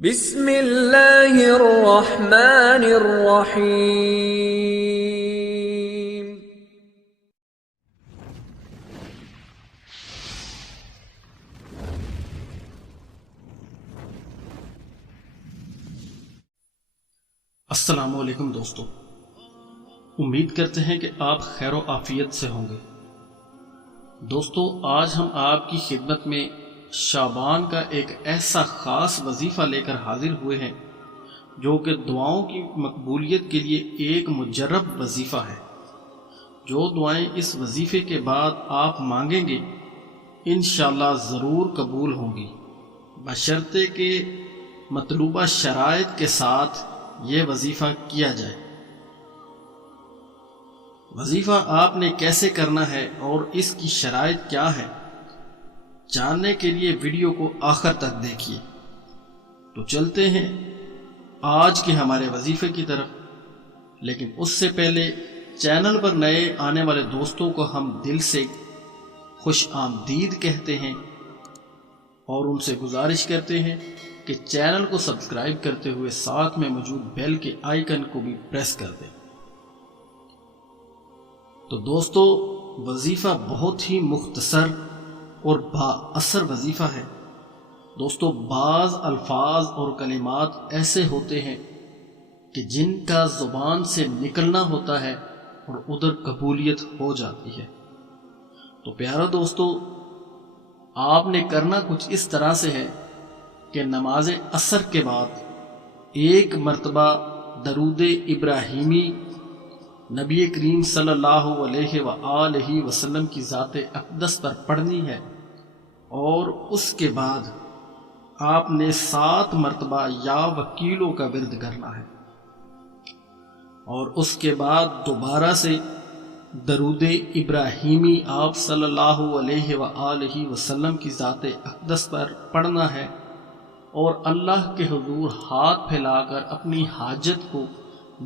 بسم اللہ الرحمن الرحیم۔ السلام علیکم دوستو، امید کرتے ہیں کہ آپ خیر و عافیت سے ہوں گے۔ دوستو، آج ہم آپ کی خدمت میں شعبان کا ایک ایسا خاص وظیفہ لے کر حاضر ہوئے ہیں جو کہ دعاؤں کی مقبولیت کے لیے ایک مجرب وظیفہ ہے۔ جو دعائیں اس وظیفے کے بعد آپ مانگیں گے انشاءاللہ ضرور قبول ہوں گی، بشرطے کہ مطلوبہ شرائط کے ساتھ یہ وظیفہ کیا جائے۔ وظیفہ آپ نے کیسے کرنا ہے اور اس کی شرائط کیا ہے، جاننے کے لیے ویڈیو کو آخر تک دیکھیے۔ تو چلتے ہیں آج کے ہمارے وظیفے کی طرف، لیکن اس سے پہلے چینل پر نئے آنے والے دوستوں کو ہم دل سے خوش آمدید کہتے ہیں اور ان سے گزارش کرتے ہیں کہ چینل کو سبسکرائب کرتے ہوئے ساتھ میں موجود بیل کے آئیکن کو بھی پریس کر دیں۔ تو دوستو، وظیفہ بہت ہی مختصر اور با اثر وظیفہ ہے۔ دوستو، بعض الفاظ اور کلمات ایسے ہوتے ہیں کہ جن کا زبان سے نکلنا ہوتا ہے اور ادھر قبولیت ہو جاتی ہے۔ تو پیارا دوستو، آپ نے کرنا کچھ اس طرح سے ہے کہ نماز عصر کے بعد ایک مرتبہ درود ابراہیمی نبی کریم صلی اللہ علیہ وآلہ وسلم کی ذات اقدس پر پڑھنی ہے، اور اس کے بعد آپ نے 7 مرتبہ یا وکیلوں کا ورد کرنا ہے، اور اس کے بعد دوبارہ سے درود ابراہیمی آپ صلی اللہ علیہ وآلہ وسلم کی ذات اقدس پر پڑھنا ہے، اور اللہ کے حضور ہاتھ پھیلا کر اپنی حاجت کو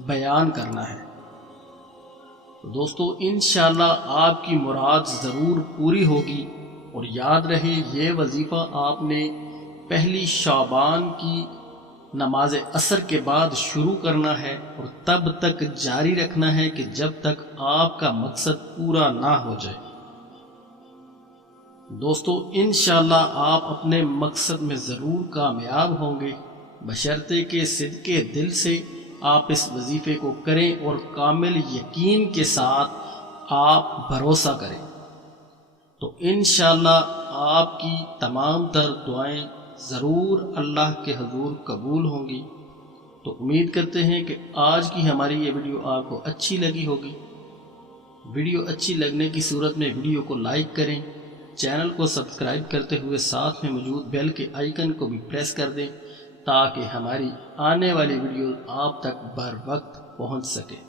بیان کرنا ہے۔ تو دوستو، انشاءاللہ آپ کی مراد ضرور پوری ہوگی، اور یاد رہے یہ وظیفہ آپ نے پہلی شعبان کی نماز عصر کے بعد شروع کرنا ہے اور تب تک جاری رکھنا ہے کہ جب تک آپ کا مقصد پورا نہ ہو جائے۔ دوستو، انشاءاللہ آپ اپنے مقصد میں ضرور کامیاب ہوں گے، بشرطے کہ صدقے دل سے آپ اس وظیفے کو کریں اور کامل یقین کے ساتھ آپ بھروسہ کریں۔ تو انشاءاللہ آپ کی تمام تر دعائیں ضرور اللہ کے حضور قبول ہوں گی۔ تو امید کرتے ہیں کہ آج کی ہماری یہ ویڈیو آپ کو اچھی لگی ہوگی۔ ویڈیو اچھی لگنے کی صورت میں ویڈیو کو لائک کریں، چینل کو سبسکرائب کرتے ہوئے ساتھ میں موجود بیل کے آئیکن کو بھی پریس کر دیں تاکہ ہماری آنے والی ویڈیو آپ تک بر وقت پہنچ سکے۔